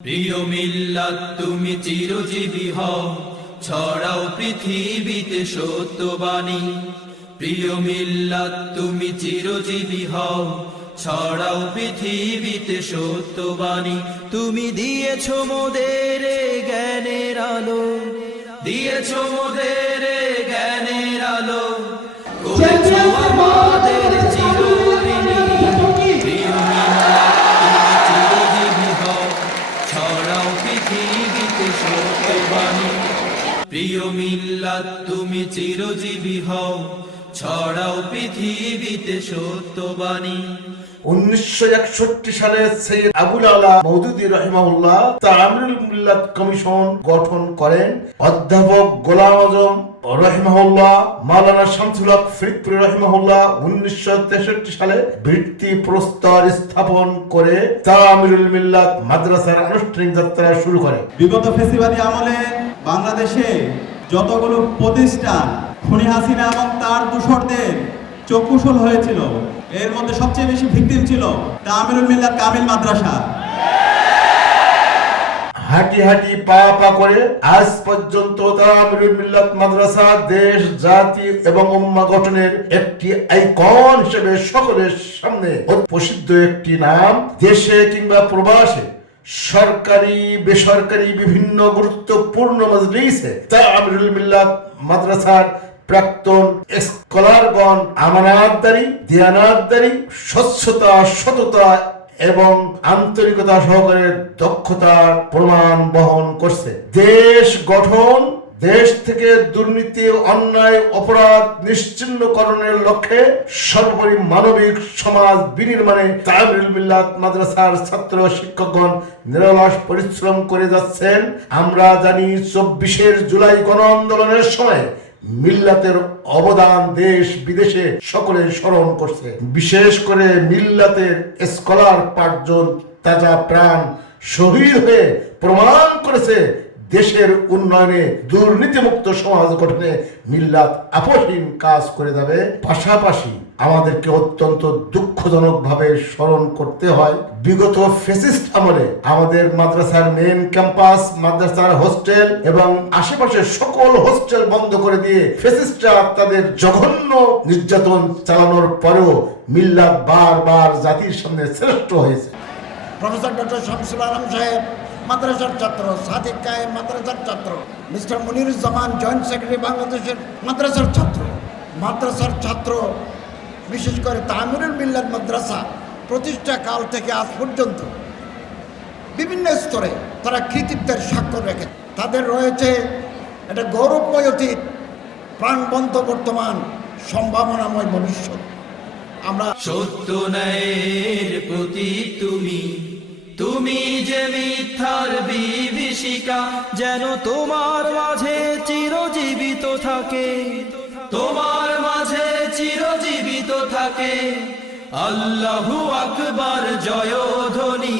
প্রিয় মিল্লাত তুমি চিরজীবী হও, ছড়াও পৃথিবীতে সত্যবাণী। প্রিয় মিল্লাত তুমি চিরজীবী হও, ছড়াও পৃথিবীতে সত্যবাণী। তুমি দিয়েছো মোদের জ্ঞানের আলো, দিয়েছো মোদের জ্ঞানের আলো, করেছো আমাদের চিরঋণী। প্রিয় মিল্লাত তুমি চিরজীবী হও, ছড়াও পৃথিবীতে সত্যবাণী। প্রিয় মিল্লাত তুমি চিরজীবী হও, ছড়াও পৃথিবীতে সত্যবাণী। 1961 সালে সৈয়দ আবুল আলা মওদুদী রাহিমাহুল্লাহ তামিরুল মিল্লাত কমিশন গঠন করেন। অধ্যাপক গোলাম আজম রাহিমাহুল্লাহ, মাওলানা শামসুল হক ফরিদপুরি রাহিমাহুল্লাহ 1963 সালে ভিত্তি প্রস্তর স্থাপন করে তামিরুল মিল্লাত মাদ্রাসার আনুষ্ঠানিক যাত্রা শুরু করে। বিগত ফ্যাসিবাদী আমলে বাংলাদেশে যতগুলো প্রতিষ্ঠান খুনি হাসিনা এবং তার দূষরদের চক্ষুশূল হয়েছিল, এর মধ্যে সবচেয়ে বেশি ভিকটিম ছিল তামিরুল মিল্লাত কামিল মাদ্রাসা। হাঁটি হাঁটি পা পা করে আজ পর্যন্ত তামিরুল মিল্লাত মাদ্রাসা দেশ, জাতি এবং উম্মাহ গঠনের একটি আইকন হিসেবে সকলের সামনে প্রসিদ্ধ একটি নাম। দেশে কিংবা প্রবাসে সরকারি বেসরকারি বিভিন্ন গুরুত্বপূর্ণ মজলিসে তামিরুল মিল্লাত মাদ্রাসার প্রাক্তন স্কলারগণ আমানতদারি, দিয়ানাতদারি, স্বচ্ছতা, সততা এবং আন্তরিকতা সহকারে দক্ষতার প্রমাণ বহন করছে। দেশ গঠন, দেশ থেকে দুর্নীতি, অন্যায়, অপরাধ নিশ্চিহ্নকরণের লক্ষ্যে সর্বোপরি মানবিক সমাজ বিনির্মাণে তামিরুল মিল্লাত মাদ্রাসার ছাত্র শিক্ষকগণ নিরলস পরিশ্রম করে যাচ্ছেন। আমরা জানি 24 জুলাই গণ আন্দোলনের সময় মিল্লাতের অবদান দেশ বিদেশে সকলে স্মরণ করছে। বিশেষ করে মিল্লাতের স্কলার 5 জন তাজা প্রাণ শহীদ হয়ে প্রমাণ করেছে দেশের উন্নয়নে, দুর্নীতিমুক্ত সমাজ গঠনে মিল্লাত আপসহীন কাজ করে যাবে। পাশাপাশি আমাদেরকে অত্যন্ত দুঃখজনক ভাবে স্মরণ করতে হয়, বিগত ফ্যাসিস্ট আমলে আমাদের মাদ্রাসার মেইন ক্যাম্পাস, মাদ্রাসার হোস্টেল এবং আশেপাশের সকল হোস্টেল বন্ধ করে দিয়ে ফ্যাসিস্টরা তাদের জঘন্য নির্যাতন চালানোর পরেও মিল্লাত বারবার জাতির সামনে শ্রেষ্ঠ হয়েছে। প্রফেসর ডক্টর শামসুল আলম সাহেব মাদ্রাসার ছাত্র, সাদিক কায়েম মাদ্রাসার ছাত্র, মিস্টার মনিরুজ্জামান জয়েন্ট সেক্রেটারি বাংলাদেশের মাদ্রাসার ছাত্র। মাদ্রাসার ছাত্র বিশেষ করে তামিরুল মিল্লাত মাদ্রাসা প্রতিষ্ঠা কাল থেকে আজ পর্যন্ত বিভিন্ন স্তরে তারা কৃতিত্বের স্বাক্ষর রেখে, তাদের রয়েছে একটা গৌরবময় অতীত, প্রাণবন্ত বর্তমান, সম্ভাবনাময় ভবিষ্যৎ। আমরা সত্য ন্যায়ের প্রতীক তুমি, তুমি যে মিথ্যার বিভীষিকা, যেন তোমার মাঝে চিরজীবিত থাকে, তোমার মাঝে চিরজীবিত থাকে। আল্লাহু আকবার জয়ধ্বনি।